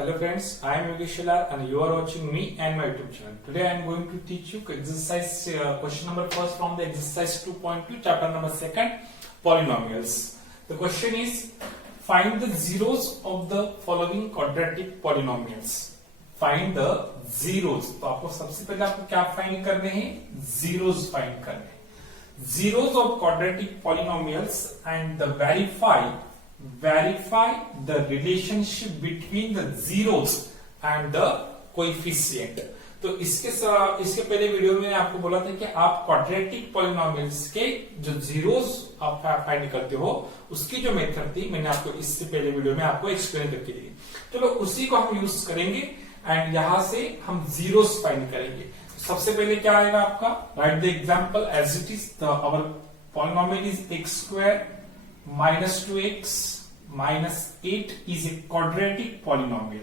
Hello friends, I am Yogesh Shilar and you are watching me and my YouTube channel. Today I am going to teach you exercise question number first from the exercise 2.2 chapter number 2 polynomials. The question is find the zeros of the following quadratic polynomials. Find the zeros. तो आपको सबसे पहले आपको क्या find करने हैं? Zeros find करने हैं. Zeros of quadratic polynomials and the verify the relationship between the zeros and the coefficient. तो इसके पहले वीडियो में आपको बोला था कि आप क्वाड्रेटिक पॉलिनोमियल्स के जो जीरोस आप फाइंड करते हो उसकी जो मेथड थी मैंने आपको इससे पहले वीडियो में आपको एक्सप्लेन करके दी. चलो उसी को हम यूज करेंगे एंड यहां से हम जीरोस फाइंड करेंगे. सबसे पहले क्या आएगा आपका? Write the example as it is. Our polynomial is x square minus 2x minus 8 is a quadratic polynomial.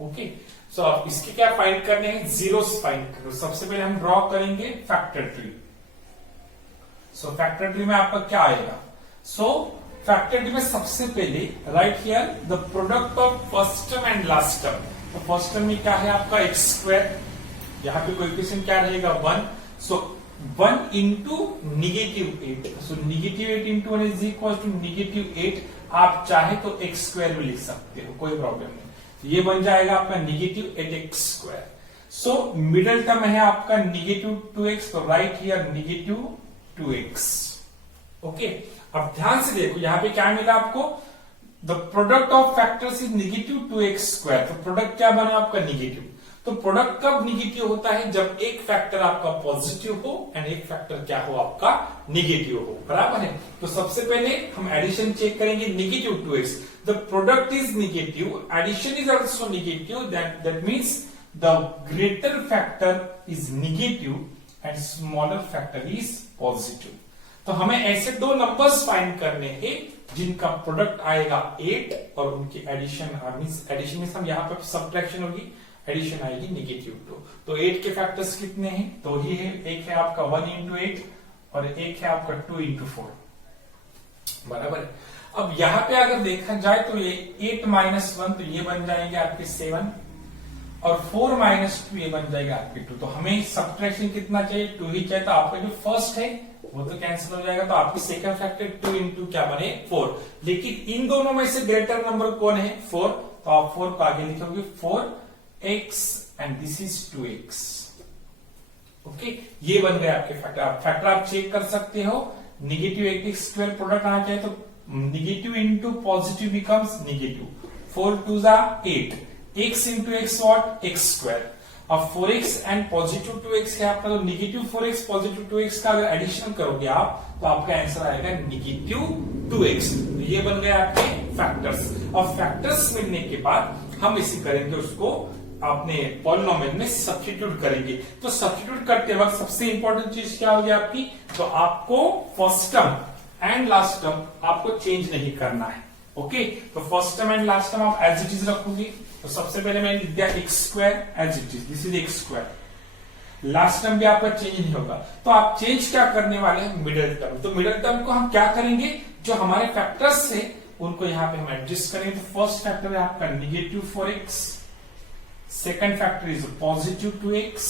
Okay, so अब इसके क्या फाइंड करने हैं? जीरोस फाइंड करो. सबसे पहले हम ड्रॉ करेंगे फैक्टर ट्री. सो फैक्टर ट्री में आपका क्या आएगा? सो फैक्टर ट्री में सबसे पहले right here the product of first term and last term. तो फर्स्ट टर्म में क्या है आपका x स्क्वायर. यहाँ पे कोएफिशिएंट क्या रहेगा? 1. So 1 into -8. So -8 into 1 is equal to -8. आप चाहे तो x स्क्वायर भी लिख सकते हो, कोई प्रॉब्लम नहीं. ये बन जाएगा आपका -8x square. So middle term है आपका -2x. तो राइट हियर -2x. ओके, अब ध्यान से देखो यहां पे क्या मिला आपको? The product of factors is -2x square. तो प्रोडक्ट क्या बना आपका? नेगेटिव. तो प्रोडक्ट कब निगेटिव होता है? जब एक फैक्टर आपका पॉजिटिव हो एंड एक फैक्टर क्या हो आपका? निगेटिव हो. बराबर है. तो सबसे पहले हम एडिशन चेक करेंगे. -2x, the product is negative, addition is also negative, that means the greater factor is negative and smaller factor is positive. तो हमें ऐसे दो नंबर्स फाइंड करने हैं जिनका प्रोडक्ट आएगा 8 और उनकी एडिशन मीन्स एडिशन में हम यहाँ पे सब्ट्रैक्शन होगी, एडिशन आएगी -2. तो 8 के फैक्टर्स कितने हैं? तो ही है. एक है आपका 1 इंटू 8 और एक है आपका 2 इंटू 4. बराबर है. अब यहां पे अगर देखा जाए तो ये 8 माइनस 1 तो ये बन जाएंगे आपके 7 और 4 माइनस 2 ये बन जाएगा आपके 2. तो हमें सब्ट्रैक्शन कितना चाहिए? 2 ही चाहिए. तो आपका जो फर्स्ट है वो तो कैंसिल हो जाएगा. तो आपकी सेकंड फैक्टर 2 इंटू क्या बने? 4. लेकिन इन दोनों में से ग्रेटर नंबर कौन है? 4. तो आप 4 को आगे लिखोगे 4x and this is 2x. Okay, ये बन गए आपके फैक्टर. आप फैक्टर आप चेक कर सकते हो. -8x स्क्वायर प्रोडक्ट आना चाहिए तो negative into positive becomes negative. 4 2 8. x into x what? x square. अब 4x एंड पॉजिटिव 2x है आपका. तो -4x पॉजिटिव 2x का अगर एडिशन करोगे आप तो आपका आंसर आएगा -2x. तो ये बन गए आपके फैक्टर्स. अब फैक्टर्स मिलने के बाद हम इसे करेंगे, उसको अपने पॉलिनोमियल में सब्स्टिट्यूट करेंगे. तो सब्स्टिट्यूट करते वक्त सबसे इंपॉर्टेंट चीज क्या होगी आपकी? तो आपको first term and last term आपको चेंज नहीं करना है. ओके, तो first term and last term आप एज इट इज रखोगे. तो सबसे पहले मैंने लिख दिया x square as it is. This is x square. Last term भी आपका चेंज नहीं होगा. तो आप चेंज क्या करने वाले हैं? Middle term. तो मिडिल टर्म को हम क्या करेंगे? जो हमारे फैक्टर्स है उनको यहां पे हम एडजस्ट करेंगे. तो फर्स्ट फैक्टर है आपका -4x, second factor is +2x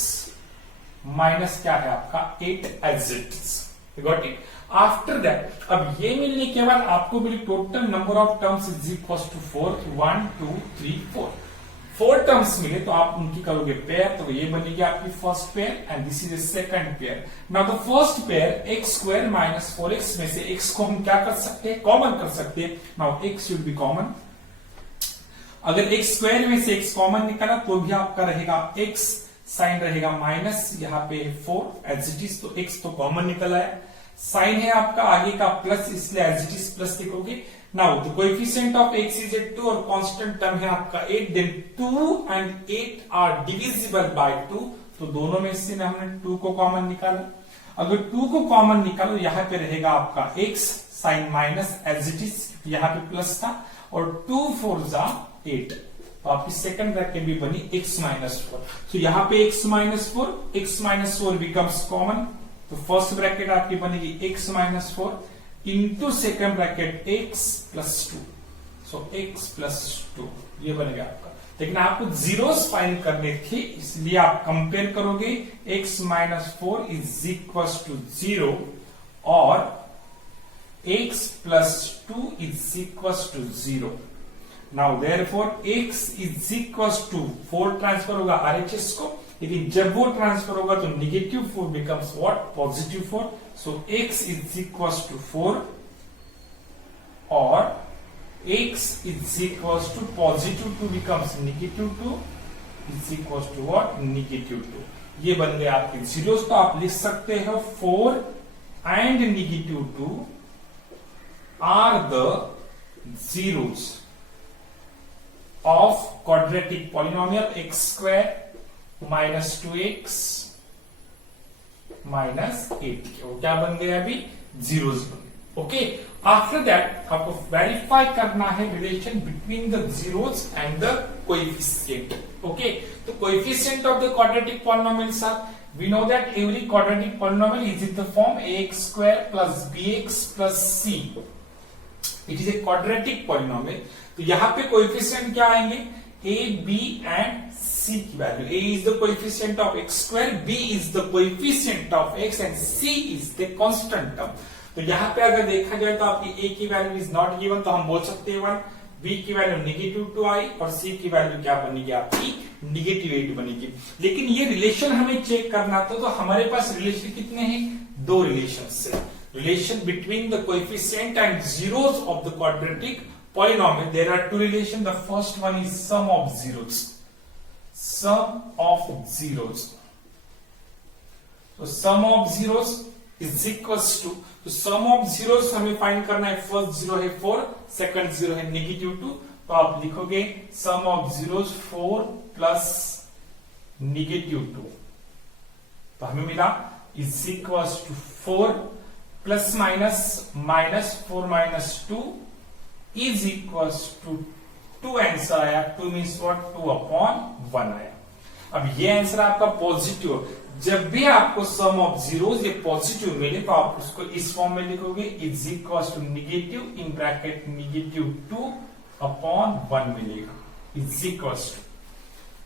minus क्या है आपका 8 as it is. Got it. After that अब ये मिलने के बाद आपको मिली total number of terms is equal to 4. 1 2 3 4. 4 terms मिले तो आप उनकी करोगे पेयर. तो ये बनेगी आपकी first pair and this is a second pair. Now the first pair x square minus 4x में से x को हम क्या कर सकते हैं? कॉमन कर सकते हैं. Now x should be common. अगर x स्क्वायर में से x कॉमन निकाला तो भी आपका रहेगा x, साइन रहेगा माइनस, यहाँ पे 4 एज इट इज. तो x तो कॉमन निकला है. साइन है आपका आगे का प्लस, इसलिए एज इट इज प्लस लिखोगे. Now the coefficient of x is 2 और कांस्टेंट टर्म है आपका 8. Then 2 and 8 are divisible by 2. तो दोनों में से हमने 2 को कॉमन निकाला. अगर 2 को कॉमन निकालो यहाँ पे रहेगा आपका x, sign minus as it is, यहाँ पे प्लस था और 2 4 8. तो आपकी सेकंड ब्रैकेट भी बनी x माइनस 4. तो यहाँ पे x माइनस 4 बिकम्स कॉमन. तो फर्स्ट ब्रैकेट आपकी बनेगी x minus 4 into second bracket x plus 2. सो x प्लस 2 ये बनेगा आपका। लेकिन आपको जीरोस फाइंड करने थे, इसलिए आप कंपेयर करोगे x minus 4 is equal to 0 और x plus 2 is equal to 0। Now therefore x is equal to 4 transfer होगा RHS को, लेकिन जब वो ट्रांसफर होगा तो negative 4 becomes what, positive 4। So x is equal to 4 और x is equals to positive 2 becomes negative 2 is equals to what, negative 2। ये बन गए आपके जीरोस। तो आप लिख सकते हो 4 and negative 2 are the zeros of quadratic polynomial x square minus 2x minus 8। क्या बन गए अभी, जीरोस बन गए। ओके, आफ्टर दैट आपको वेरीफाई करना है relation between the zeros and the coefficient. Okay, तो coefficient of the quadratic polynomials are, we know that every quadratic polynomial is in the form ax square plus bx plus c। It is a quadratic polynomial. तो यहां पे coefficient क्या आएंगे, a b and c की value. a is the coefficient of x square, b is the coefficient of x and c is the constant term। तो यहां पे अगर देखा जाए तो आपकी a की वैल्यू इज नॉट गिवन, तो हम बोल सकते हैं 1, b की वैल्यू नेगेटिव 2 आई और c की वैल्यू क्या बनेगी आपकी, नेगेटिव 8 बनेगी। लेकिन ये रिलेशन हमें चेक करना था, तो हमारे पास रिलेशन कितने हैं, दो रिलेशन है। Relation between the coefficient and zeros of the quadratic polynomial, there are two relation. The first one is sum of zeros, sum of zeros. तो sum of zeros is equals to, तो sum of zeros हमें find करना है। First zero है 4, second zero है negative 2। तो आप लिखोगे sum of zeros 4 plus negative 2। तो हमें मिला is equals to 4 plus minus minus 4 minus 2 is equals to 2 answer आया। 2 मीन्स व्हाट, 2/1 आया। अब ये आंसर आपका पॉजिटिव। जब भी आपको सम ऑफ जीरोस ये पॉजिटिव मिले तो आप उसको इस फॉर्म में लिखोगे, is equal to negative in bracket negative 2/1 मिलेगा, इज इक्वल टू।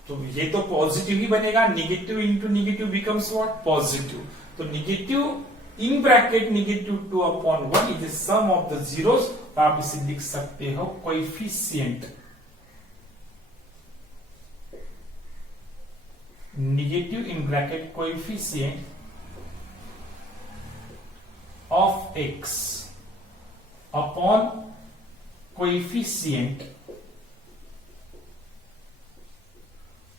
तो ये तो पॉजिटिव ही बनेगा, negative into negative becomes what, positive. तो negative in bracket negative 2/1 is sum of the zeros. तो आप इसे लिख सकते हो coefficient negative in bracket coefficient of x upon coefficient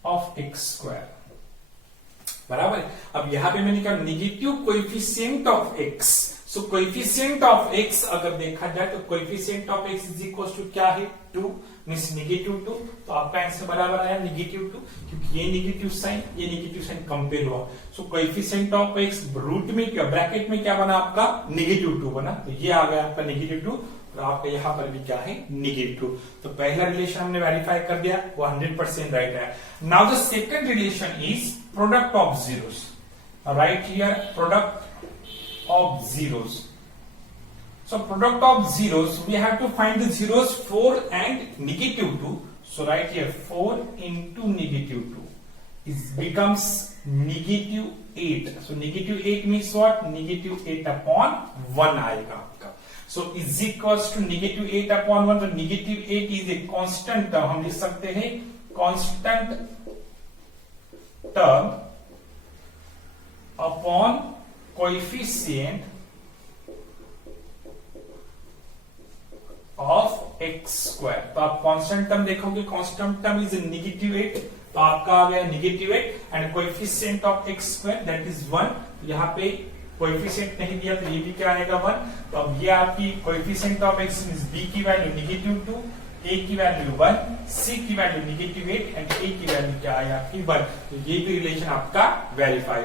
of x square बराबर है। अब यहां पे मैंने कहा negative coefficient of x। So coefficient of x अगर देखा जाए तो coefficient of x is equal to क्या है, 2 मीन्स नेगेटिव 2। तो आपका आंसर बराबर आया नेगेटिव 2, क्योंकि ये नेगेटिव साइन कंपेयर हुआ। सो कोएफिशिएंट ऑफ x रूट में क्या, ब्रैकेट में क्या बना आपका, नेगेटिव 2 बना। तो ये आ गया आपका नेगेटिव 2 और आपका यहां पर भी क्या है, नेगेटिव 2। तो पहला रिलेशन हमने वेरीफाई कर दिया, वो 100% राइट है। Now the second relation is product of zeros. Right here product of zeros. So product of zeros, we have to find the zeros 4 and negative 2. So right here 4 into negative 2 is becomes negative 8. So negative 8 means what? Negative 8/1 आएगा आपका। So is equals to negative 8/1. तो negative 8 is a constant term. हम लिख सकते हैं constant term upon coefficient of x square. तो आप constant term देखोगे, कांस्टेंट टर्म इज नेगेटिव 8। तो आपका आ गया negative 8 and coefficient of x square that is 1। तो यहाँ पे कोएफिशिएंट नहीं दिया तो ये भी क्या आएगा 1। तो अब ये आपकी coefficient of x means b की वैल्यू नेगेटिव 2, ए की वैल्यू 1, सी की वैल्यू नेगेटिव 8 एंड ए की वैल्यू क्या आया आपकी 1। तो ये भी रिलेशन आपका वेरीफाई